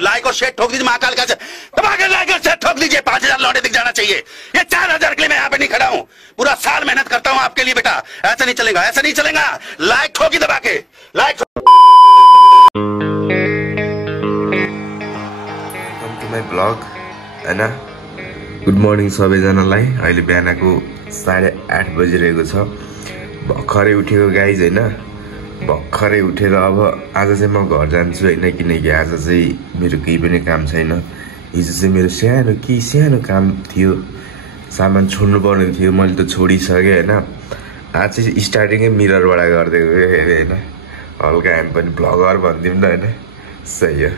Like और share ठोक दीजिए महाकाल का दबा के लाइक और शेयर ठोक दीजिए। 5000 लौटे दिख जाना चाहिए। ये 4000 के लिए मैं यहाँ पे नहीं खड़ा हूँ। पूरा साल मेहनत करता हूँ आपके लिए बेटा। ऐसा नहीं चलेगा, ऐसा नहीं चलेगा। लाइक ठोकी दबा के like. Welcome to my blog हैन। गुड मर्निङ सबैजनालाई। अहिले बिहानको 8:30 बजिरहेको छ। भर्खरै उठेको गाइज हैन। भर्खरै उठेर अब आज चाहिँ म घर जान्छु हैन, किनकि आज चाहिँ मेरो केही पनि काम छैन। हिजो चाहिँ मेरो सानो काम थियो, सामान छोड्नु पर्ने थियो, मैले त छोडिसकेँ हैन। आज चाहिँ स्टार्टिङै मिररबाट गरिदिएको हैन। हल्का हामी पनि भ्लगर भनिदिउँ न हैन, सही हो।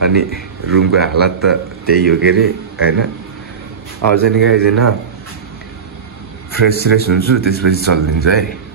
अनि रुमको हालत त त्यही हो के अरे हैन। अब चाहिँ गाइज हैन फ्रेस हुन्छु, त्यसपछि चलिदिन्छु है।